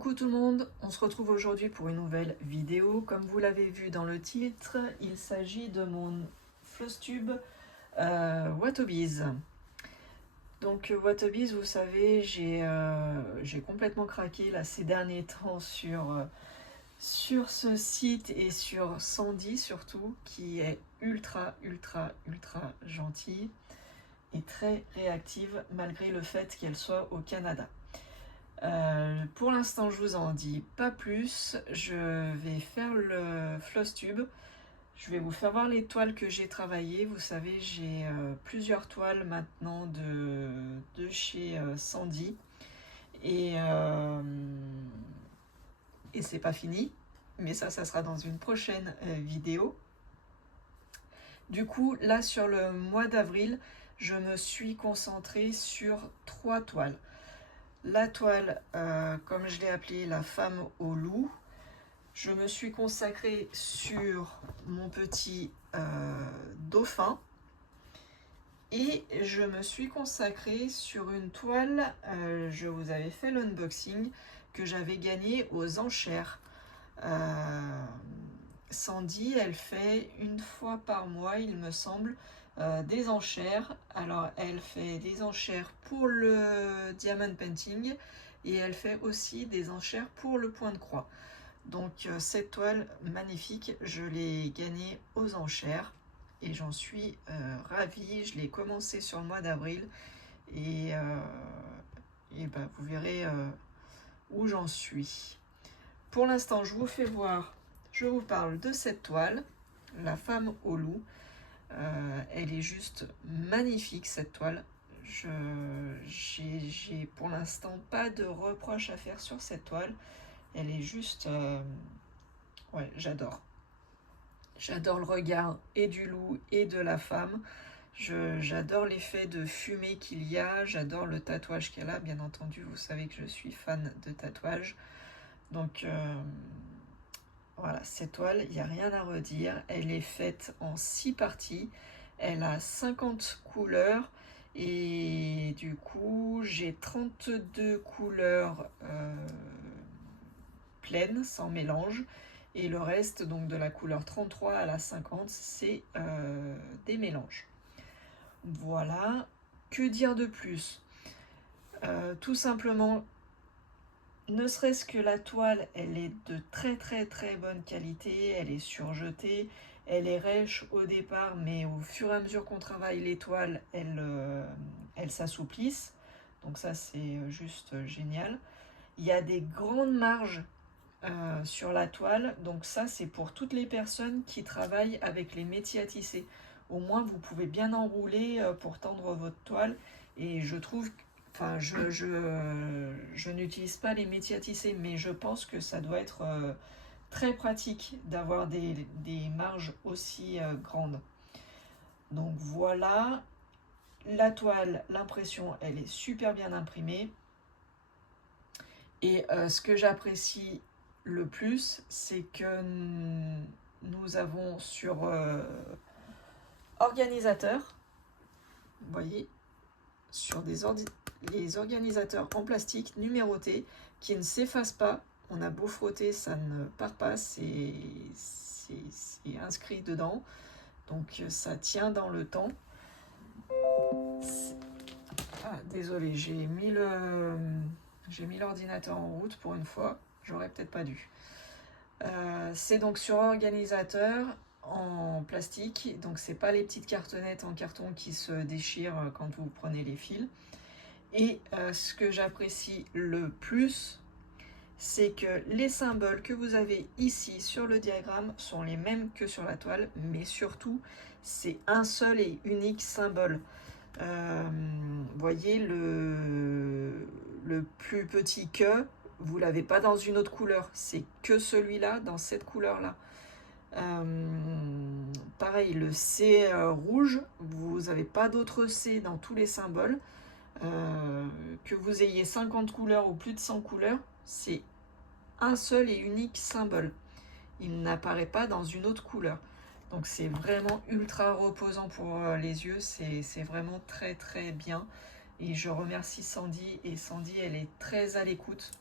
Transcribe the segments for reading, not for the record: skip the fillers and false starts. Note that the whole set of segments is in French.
Coucou tout le monde, on se retrouve aujourd'hui pour une nouvelle vidéo. Comme vous l'avez vu dans le titre, il s'agit de mon Flosstube Watobiz. Donc Watobiz, vous savez, j'ai complètement craqué là, ces derniers temps sur ce site et sur Sandy surtout, qui est ultra gentille et très réactive malgré le fait qu'elle soit au Canada. Pour l'instant, je vous en dis pas plus. Je vais faire le Flosstube. Je vais vous faire voir les toiles que j'ai travaillées. Vous savez, j'ai plusieurs toiles maintenant de chez Sandy. Et c'est pas fini. Mais ça sera dans une prochaine vidéo. Du coup, là, sur le mois d'avril, je me suis concentrée sur 3 toiles. La toile, comme je l'ai appelée, la femme au loup. Je me suis consacrée sur mon petit dauphin. Et je me suis consacrée sur une toile, je vous avais fait l'unboxing, que j'avais gagné aux enchères. Sandy, elle fait une fois par mois, il me semble, des enchères. Alors elle fait des enchères pour le diamond painting et elle fait aussi des enchères pour le point de croix. Donc cette toile magnifique, je l'ai gagnée aux enchères et j'en suis ravie. Je l'ai commencé sur le mois d'avril et ben, vous verrez où j'en suis. Pour l'instant, je vous fais voir, je vous parle de cette toile, la femme au loup. Elle est juste magnifique cette toile. J'ai pour l'instant pas de reproches à faire sur cette toile. Elle est juste... ouais, j'adore. J'adore le regard et du loup et de la femme. J'adore l'effet de fumée qu'il y a. J'adore le tatouage qu'elle a. Bien entendu, vous savez que je suis fan de tatouage. Donc... voilà, cette toile, il n'y a rien à redire. Elle est faite en 6 parties. Elle a 50 couleurs. Et du coup, j'ai 32 couleurs pleines, sans mélange. Et le reste, donc de la couleur 33 à la 50, c'est des mélanges. Voilà. Que dire de plus? Tout simplement, ne serait-ce que la toile, elle est de très bonne qualité, elle est surjetée, elle est rêche au départ, mais au fur et à mesure qu'on travaille les toiles, elles s'assouplissent. Donc ça, c'est juste génial. Il y a des grandes marges sur la toile, donc ça, c'est pour toutes les personnes qui travaillent avec les métiers à tisser. Au moins, vous pouvez bien enrouler pour tendre votre toile, et je trouve... Enfin, je n'utilise pas les métiers à tisser, mais je pense que ça doit être très pratique d'avoir des marges aussi grandes. Donc voilà, la toile, l'impression, elle est super bien imprimée. Et ce que j'apprécie le plus, c'est que nous avons sur organisateur, vous voyez, sur les organisateurs en plastique numérotés qui ne s'effacent pas. On a beau frotter, ça ne part pas, c'est inscrit dedans. Donc ça tient dans le temps. Ah, désolé, j'ai mis l'ordinateur en route pour une fois. J'aurais peut-être pas dû. C'est donc sur organisateur en plastique, donc c'est pas les petites cartonnettes en carton qui se déchirent quand vous prenez les fils. Et ce que j'apprécie le plus, c'est que les symboles que vous avez ici sur le diagramme sont les mêmes que sur la toile, mais surtout, c'est un seul et unique symbole. Voyez, le plus petit que, vous ne l'avez pas dans une autre couleur, c'est que celui-là, dans cette couleur-là. Pareil, le C rouge, vous n'avez pas d'autre C dans tous les symboles. Que vous ayez 50 couleurs ou plus de 100 couleurs, c'est un seul et unique symbole. Il n'apparaît pas dans une autre couleur. Donc c'est vraiment ultra reposant pour les yeux, c'est vraiment très bien. Et je remercie Sandy, et Sandy, elle est très à l'écoute.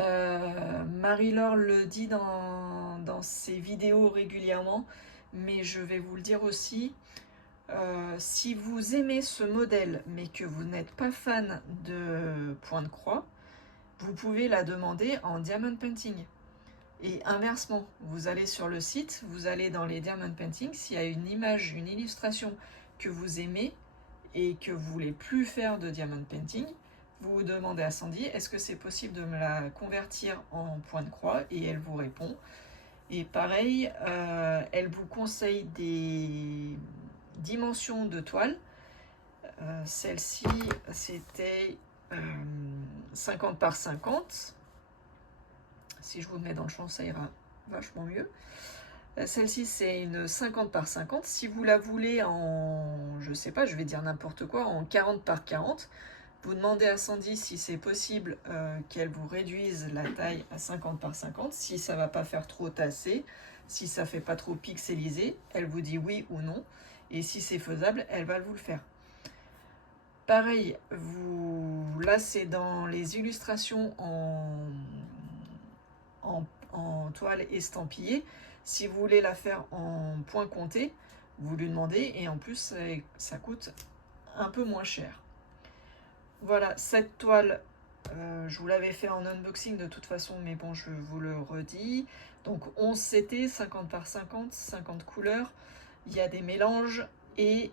Marie-Laure le dit dans ses vidéos régulièrement, mais je vais vous le dire aussi. Si vous aimez ce modèle, mais que vous n'êtes pas fan de point de croix, vous pouvez la demander en diamond painting. Et inversement, vous allez sur le site, vous allez dans les diamond painting, s'il y a une image, une illustration que vous aimez et que vous voulez plus faire de diamond painting, vous demandez à Sandy, est-ce que c'est possible de me la convertir en point de croix? Et elle vous répond. Et pareil, elle vous conseille des dimensions de toile. Celle-ci, c'était 50 par 50. Si je vous le mets dans le champ, ça ira vachement mieux. Celle-ci, c'est une 50 par 50. Si vous la voulez en, je sais pas, je vais dire n'importe quoi, en 40 par 40, vous demandez à Sandy si c'est possible qu'elle vous réduise la taille à 50 par 50, si ça va pas faire trop tassé, si ça fait pas trop pixelisé, elle vous dit oui ou non, et si c'est faisable, elle va vous le faire. Pareil, là c'est dans les illustrations en toile estampillée. Si vous voulez la faire en point compté, vous lui demandez, et en plus ça coûte un peu moins cher. Voilà, cette toile, je vous l'avais fait en unboxing de toute façon, mais bon, je vous le redis. Donc 11 CT, 50 par 50, 50 couleurs. Il y a des mélanges et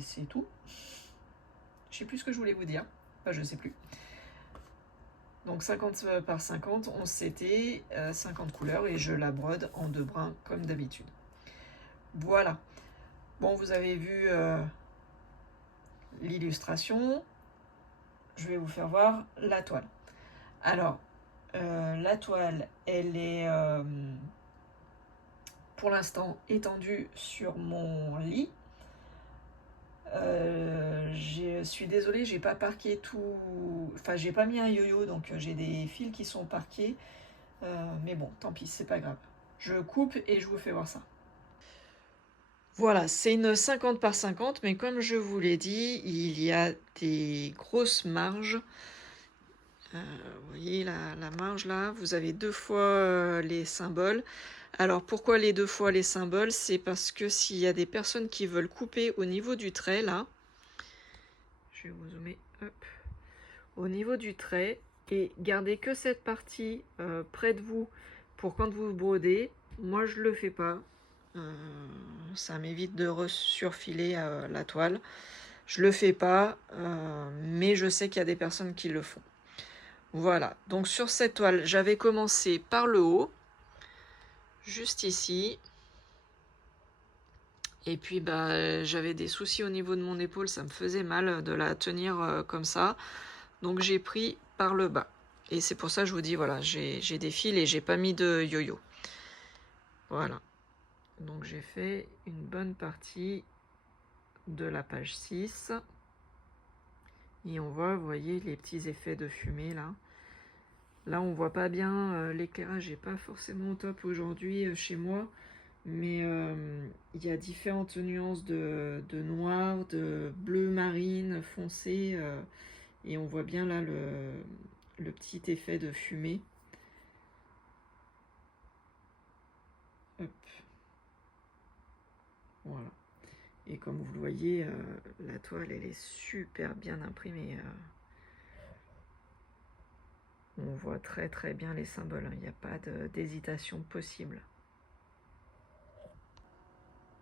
c'est tout. Je sais plus ce que je voulais vous dire. Enfin, je sais plus. Donc 50 par 50, 11 CT, 50 couleurs, et je la brode en 2 brins comme d'habitude. Voilà. Bon, vous avez vu l'illustration. Je vais vous faire voir la toile. Alors, la toile, elle est pour l'instant étendue sur mon lit. Je suis désolée, j'ai pas parqué tout. Enfin, j'ai pas mis un yo-yo, donc j'ai des fils qui sont parqués. Mais bon, tant pis, c'est pas grave. Je coupe et je vous fais voir ça. Voilà, c'est une 50 par 50, mais comme je vous l'ai dit, il y a des grosses marges. Vous voyez la marge là, vous avez 2 fois les symboles. Alors pourquoi les 2 fois les symboles? C'est parce que s'il y a des personnes qui veulent couper au niveau du trait là, je vais vous zoomer, hop, au niveau du trait, et garder que cette partie près de vous pour quand vous brodez. Moi je le fais pas. Ça m'évite de surfiler la toile. Je le fais pas, mais je sais qu'il y a des personnes qui le font. Voilà, donc sur cette toile, j'avais commencé par le haut, juste ici. Et puis bah, j'avais des soucis au niveau de mon épaule, ça me faisait mal de la tenir comme ça. Donc j'ai pris par le bas. Et c'est pour ça que je vous dis, voilà, j'ai des fils et j'ai pas mis de yo-yo. Voilà. Donc j'ai fait une bonne partie de la page 6. Et on voit, vous voyez, les petits effets de fumée là. Là, on voit pas bien, l'éclairage n'est pas forcément top aujourd'hui chez moi. Mais il y a différentes nuances de noir, de bleu marine foncé. Et on voit bien là le petit effet de fumée. Hop. Voilà. Et comme vous le voyez, la toile, elle est super bien imprimée. On voit très très bien les symboles. Il n'y a pas d'hésitation possible.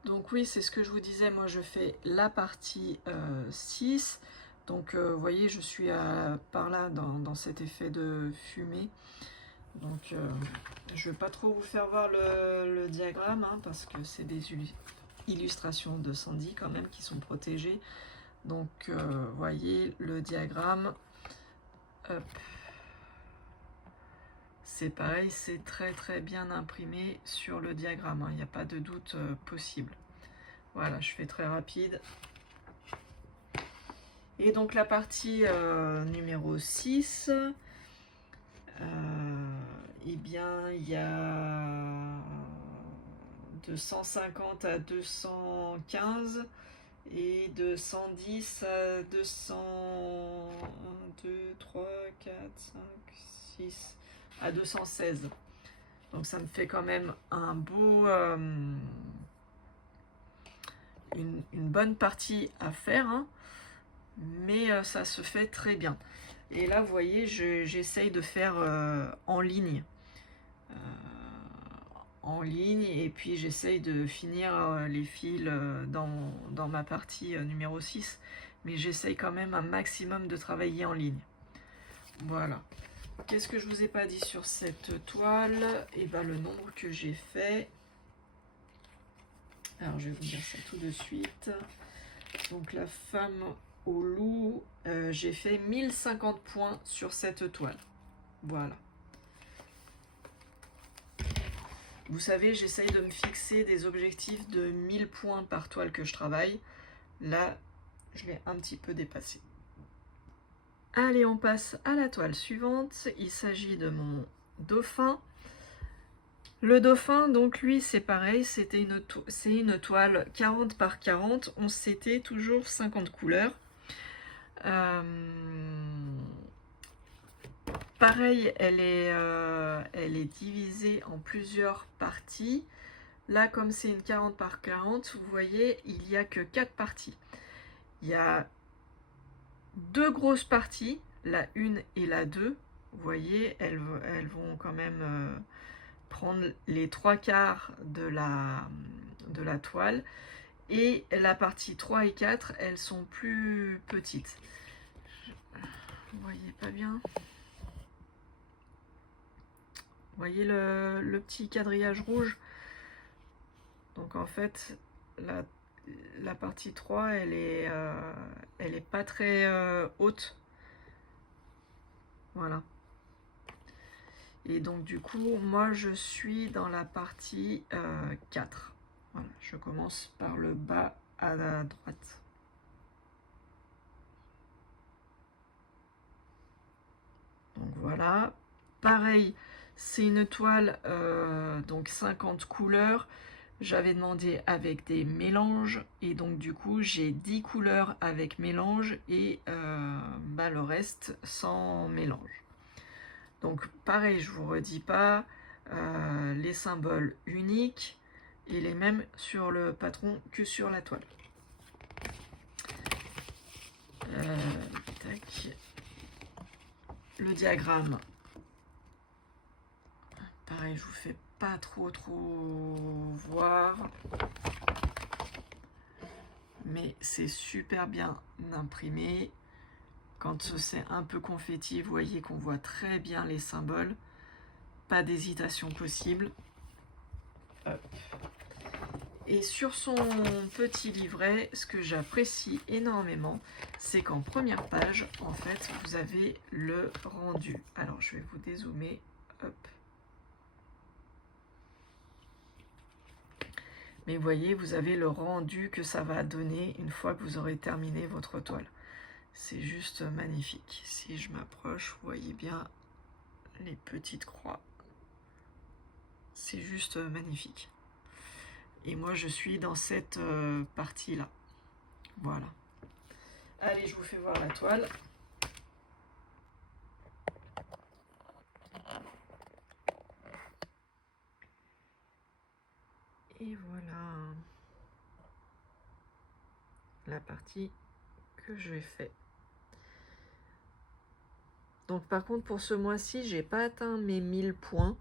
Donc oui, c'est ce que je vous disais. Moi, je fais la partie 6. Donc, vous voyez, je suis par là dans cet effet de fumée. Donc, je ne vais pas trop vous faire voir le diagramme, hein, parce que c'est des illustrations de Sandy quand même qui sont protégées. Donc, vous voyez le diagramme. Hop. C'est pareil, c'est très très bien imprimé sur le diagramme. Il n'y a pas de doute possible. Voilà, je fais très rapide. Et donc la partie numéro 6, eh bien, il y a de 150 à 215 et de 110 à 200, 1, 2, 3, 4, 5, 6, à 216. Donc ça me fait quand même un beau, une bonne partie à faire, hein, mais ça se fait très bien. Et là, vous voyez, j'essaye de faire en ligne. Et puis j'essaye de finir les fils dans ma partie numéro 6, mais j'essaye quand même un maximum de travailler en ligne. Voilà. Qu'est-ce que je vous ai pas dit sur cette toile? Et ben le nombre que j'ai fait. Alors je vais vous dire ça tout de suite. Donc la femme au loup, j'ai fait 1050 points sur cette toile. Voilà. Vous savez, j'essaye de me fixer des objectifs de 1000 points par toile que je travaille. Là, je l'ai un petit peu dépassé. Allez, on passe à la toile suivante. Il s'agit de mon dauphin. Le dauphin, donc lui, c'est pareil, c'est une toile 40 par 40. C'était toujours 50 couleurs. Pareil, elle est divisée en plusieurs parties. Là, comme c'est une 40 par 40, vous voyez, il n'y a que 4 parties. Il y a 2 grosses parties, la 1 et la 2. Vous voyez, elles vont quand même prendre les 3/4 de la toile. Et la partie 3 et 4, elles sont plus petites. Vous voyez pas bien? Vous voyez le petit quadrillage rouge? Donc en fait, la partie 3, elle est pas très haute. Voilà. Et donc du coup, moi je suis dans la partie 4. Voilà, je commence par le bas à la droite. Donc voilà. Pareil, c'est une toile donc 50 couleurs. J'avais demandé avec des mélanges et donc du coup j'ai 10 couleurs avec mélange et le reste sans mélange. Donc pareil, je vous redis pas, les symboles uniques et les mêmes sur le patron que sur la toile. Tac. Le diagramme. Pareil, je vous fais pas trop voir, mais c'est super bien imprimé. Quand c'est un peu confetti, vous voyez qu'on voit très bien les symboles, pas d'hésitation possible. Hop. Et sur son petit livret, ce que j'apprécie énormément, c'est qu'en première page, en fait, vous avez le rendu. Alors, je vais vous dézoomer. Hop. Mais vous voyez, vous avez le rendu que ça va donner une fois que vous aurez terminé votre toile. C'est juste magnifique. Si je m'approche, vous voyez bien les petites croix. C'est juste magnifique. Et moi, je suis dans cette partie-là. Voilà. Allez, je vous fais voir la toile. Et voilà la partie que j'ai fait. Donc par contre pour ce mois-ci, j'ai pas atteint mes 1000 points.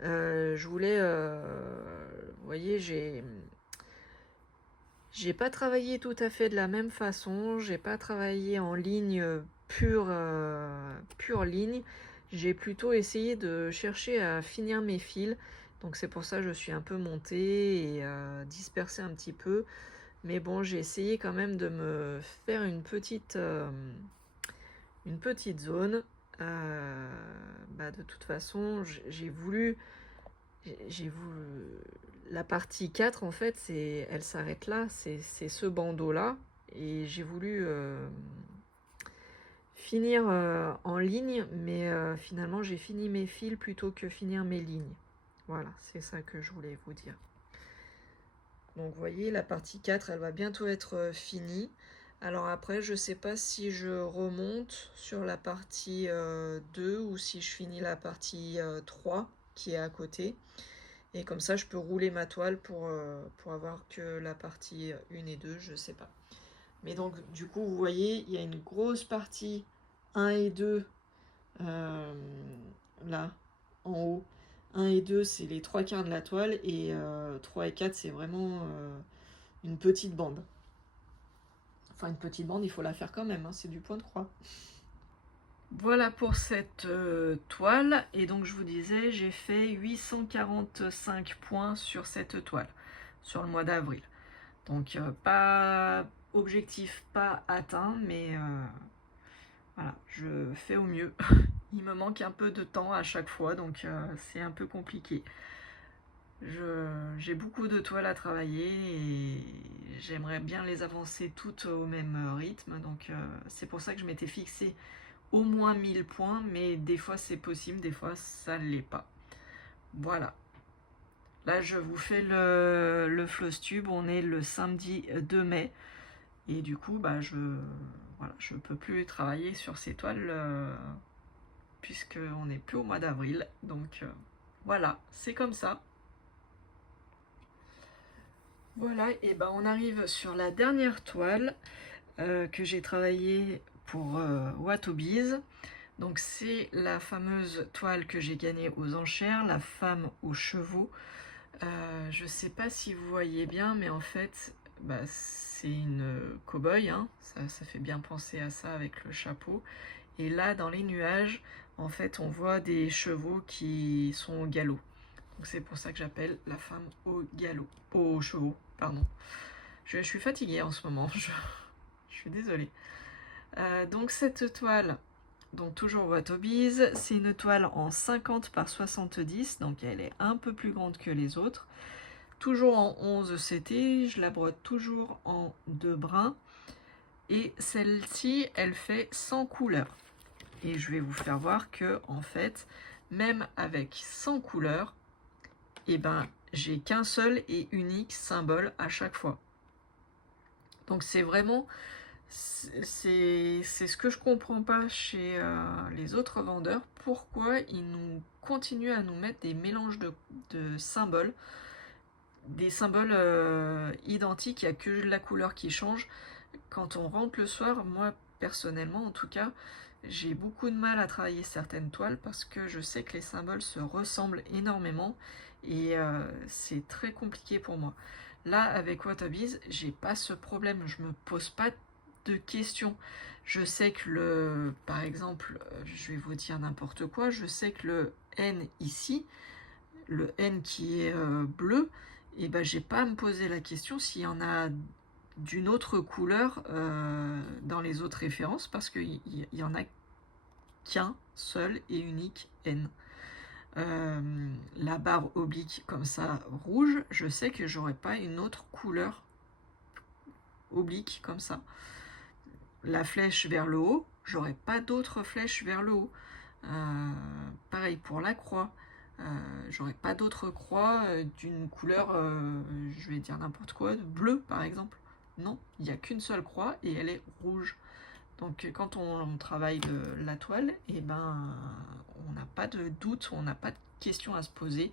Je voulais, vous voyez, j'ai pas travaillé tout à fait de la même façon. J'ai pas travaillé en ligne pure ligne. J'ai plutôt essayé de chercher à finir mes fils. Donc c'est pour ça que je suis un peu montée et dispersée un petit peu. Mais bon, j'ai essayé quand même de me faire une petite zone. De toute façon, j'ai voulu la partie 4 en fait, elle s'arrête là, c'est ce bandeau là, et j'ai voulu finir en ligne, mais finalement j'ai fini mes fils plutôt que finir mes lignes. Voilà, c'est ça que je voulais vous dire. Donc vous voyez, la partie 4, elle va bientôt être finie. Alors après, je ne sais pas si je remonte sur la partie 2 ou si je finis la partie 3 qui est à côté. Et comme ça, je peux rouler ma toile pour avoir que la partie 1 et 2, je ne sais pas. Mais donc, du coup, vous voyez, il y a une grosse partie 1 et 2, là, en haut. 1 et 2, c'est les 3/4 de la toile, et 3 et 4, c'est vraiment une petite bande. Enfin, une petite bande, il faut la faire quand même, hein, c'est du point de croix. Voilà pour cette toile, et donc je vous disais, j'ai fait 845 points sur cette toile, sur le mois d'avril. Donc pas objectif pas atteint, mais voilà, je fais au mieux. Il me manque un peu de temps à chaque fois, donc c'est un peu compliqué. J'ai beaucoup de toiles à travailler et j'aimerais bien les avancer toutes au même rythme, donc c'est pour ça que je m'étais fixé au moins 1000 points, mais des fois c'est possible, des fois ça ne l'est pas. Voilà. Là je vous fais le floss tube, on est le samedi 2 mai, et du coup bah je peux plus travailler sur ces toiles puisque on n'est plus au mois d'avril, donc voilà, c'est comme ça. Voilà, et ben on arrive sur la dernière toile que j'ai travaillée pour Watobiz. Donc c'est la fameuse toile que j'ai gagnée aux enchères, la femme aux chevaux. Je sais pas si vous voyez bien, mais en fait bah, c'est une cow-boy, hein. Ça fait bien penser à ça avec le chapeau. Et là dans les nuages, en fait on voit des chevaux qui sont au galop. Donc c'est pour ça que j'appelle la femme au galop, aux chevaux, pardon. Je suis fatiguée en ce moment, je suis désolée. Donc cette toile, donc toujours Watobiz, c'est une toile en 50 par 70, donc elle est un peu plus grande que les autres. Toujours en 11 CT, je la brode toujours en 2 brins. Et celle-ci, elle fait 100 couleurs. Et je vais vous faire voir que, en fait, même avec 100 couleurs, et ben, j'ai qu'un seul et unique symbole à chaque fois. Donc c'est vraiment, c'est ce que je comprends pas chez les autres vendeurs, pourquoi ils nous continuent à nous mettre des mélanges de symboles, des symboles identiques, il n'y a que la couleur qui change. Quand on rentre le soir, moi personnellement en tout cas, j'ai beaucoup de mal à travailler certaines toiles parce que je sais que les symboles se ressemblent énormément et c'est très compliqué pour moi. Là, avec Watobiz, j'ai pas ce problème, je me pose pas de questions. Je sais que par exemple, je vais vous dire n'importe quoi, je sais que le N ici, le N qui est bleu, et ben j'ai pas à me poser la question s'il y en a d'une autre couleur dans les autres références, parce qu'il y en a qu'un seul et unique N. La barre oblique comme ça rouge, je sais que j'aurais pas une autre couleur oblique comme ça. La flèche vers le haut, j'aurais pas d'autre flèche vers le haut. Pareil pour la croix, j'aurais pas d'autre croix d'une couleur, je vais dire n'importe quoi, bleu par exemple. Non, il n'y a qu'une seule croix et elle est rouge. Donc quand on travaille la toile, et ben on n'a pas de doute, on n'a pas de questions à se poser.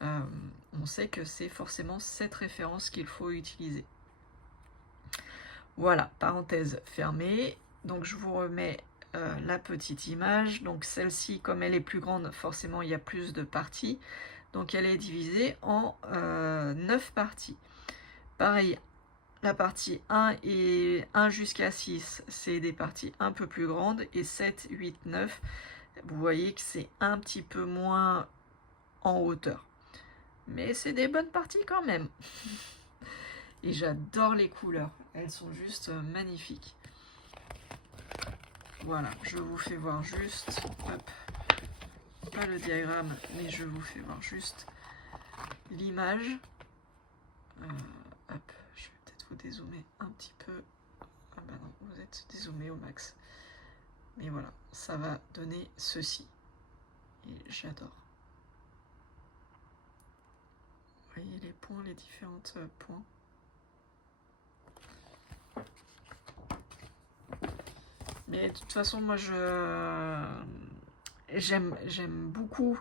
On sait que c'est forcément cette référence qu'il faut utiliser. Voilà, parenthèse fermée. Donc je vous remets la petite image. Donc celle-ci, comme elle est plus grande, forcément il y a plus de parties. Donc elle est divisée en 9 parties. Pareil, la partie 1 et 1 jusqu'à 6, c'est des parties un peu plus grandes. Et 7, 8, 9, vous voyez que c'est un petit peu moins en hauteur. Mais c'est des bonnes parties quand même. Et j'adore les couleurs, elles sont juste magnifiques. Voilà, je vous fais voir juste, hop, pas le diagramme, mais je vous fais voir juste l'image. Hop, je vais peut-être vous dézoomer un petit peu. Ah bah non, vous êtes dézoomé au max. Mais voilà, ça va donner ceci. Et j'adore. Vous voyez les points, les différents points. Et de toute façon, moi, j'aime beaucoup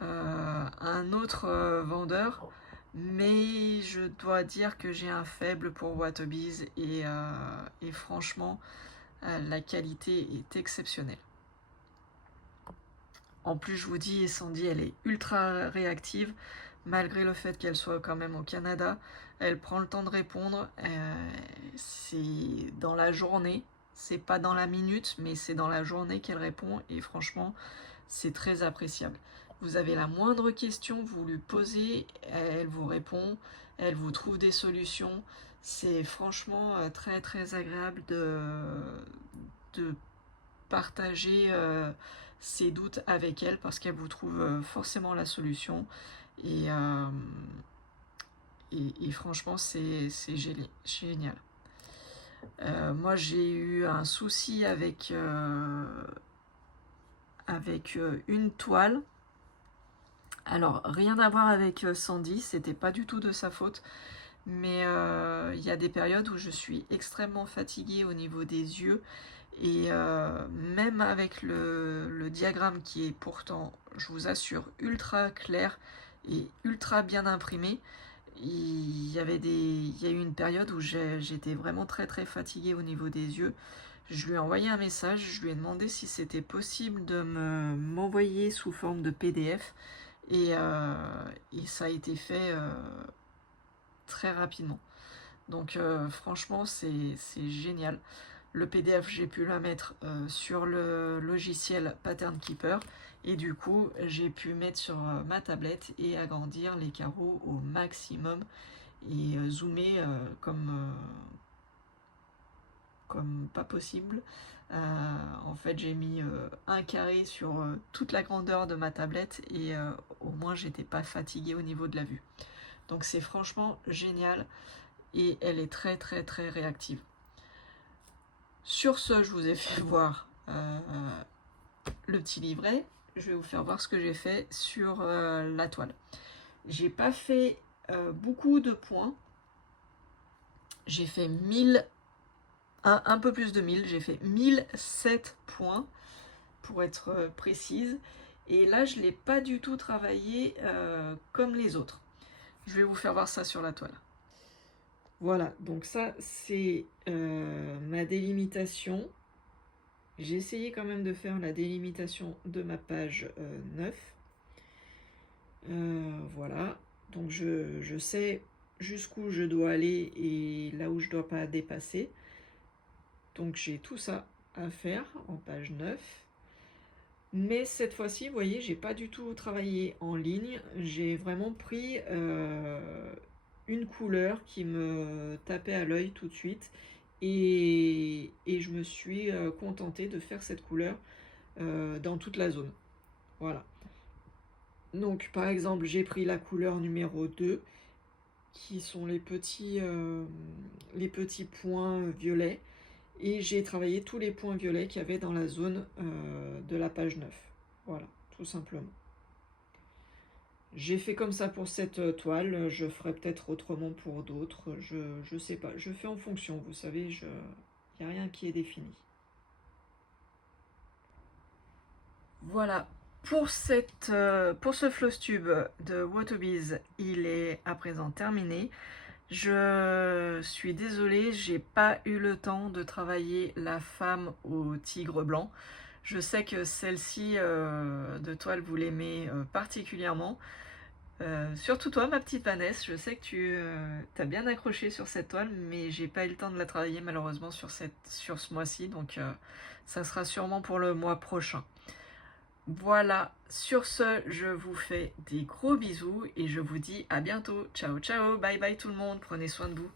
un autre vendeur, mais je dois dire que j'ai un faible pour Watobiz et franchement, la qualité est exceptionnelle. En plus, je vous dis, Sandy, elle est ultra réactive, malgré le fait qu'elle soit quand même au Canada. Elle prend le temps de répondre. C'est dans la journée, c'est pas dans la minute, mais c'est dans la journée qu'elle répond. Et franchement, c'est très appréciable. Vous avez la moindre question, vous lui posez, elle vous répond, elle vous trouve des solutions. C'est franchement très très agréable de partager ses doutes avec elle parce qu'elle vous trouve forcément la solution. Et, et franchement, c'est génial. Moi, j'ai eu un souci avec une toile. Alors, rien à voir avec Sandy, c'était pas du tout de sa faute, mais il y a des périodes où je suis extrêmement fatiguée au niveau des yeux, et même avec le diagramme qui est pourtant, je vous assure, ultra clair et ultra bien imprimé, il y a eu une période où j'étais vraiment très très fatiguée au niveau des yeux. Je lui ai envoyé un message, je lui ai demandé si c'était possible de m'envoyer sous forme de PDF, et ça a été fait très rapidement. Donc franchement, c'est génial. Le PDF, j'ai pu la mettre sur le logiciel Pattern Keeper, et du coup, j'ai pu mettre sur ma tablette et agrandir les carreaux au maximum et zoomer comme pas possible. En fait, j'ai mis un carré sur toute la grandeur de ma tablette, et au moins j'étais pas fatiguée au niveau de la vue. Donc c'est franchement génial, et elle est très très très réactive. Sur ce, je vous ai fait voir le petit livret. Je vais vous faire voir ce que j'ai fait sur la toile. J'ai pas fait beaucoup de points. J'ai fait 1000, un peu plus de 1000. J'ai fait 1007 points pour être précise. Et là, je ne l'ai pas du tout travaillé comme les autres. Je vais vous faire voir ça sur la toile. Voilà, donc ça, c'est ma délimitation. J'ai essayé quand même de faire la délimitation de ma page 9. Voilà, donc je sais jusqu'où je dois aller et là où je ne dois pas dépasser. Donc j'ai tout ça à faire en page 9. Mais cette fois-ci, vous voyez, j'ai pas du tout travaillé en ligne. J'ai vraiment pris une couleur qui me tapait à l'œil tout de suite. Et je me suis contentée de faire cette couleur dans toute la zone. Voilà. Donc par exemple, j'ai pris la couleur numéro 2, qui sont les petits points violets, et j'ai travaillé tous les points violets qu'il y avait dans la zone de la page 9. Voilà, tout simplement. J'ai fait comme ça pour cette toile, je ferai peut-être autrement pour d'autres, je sais pas. Je fais en fonction, vous savez, il n'y a rien qui est défini. Voilà, pour ce Flosstube de Watobiz, il est à présent terminé. Je suis désolée, j'ai pas eu le temps de travailler la femme au tigre blanc. Je sais que celle-ci de toile, vous l'aimez particulièrement. Surtout toi, ma petite Vanessa, je sais que tu as bien accroché sur cette toile, mais j'ai pas eu le temps de la travailler malheureusement sur ce mois-ci, donc ça sera sûrement pour le mois prochain. Voilà, sur ce, je vous fais des gros bisous et je vous dis à bientôt. Ciao, ciao, bye bye tout le monde, prenez soin de vous.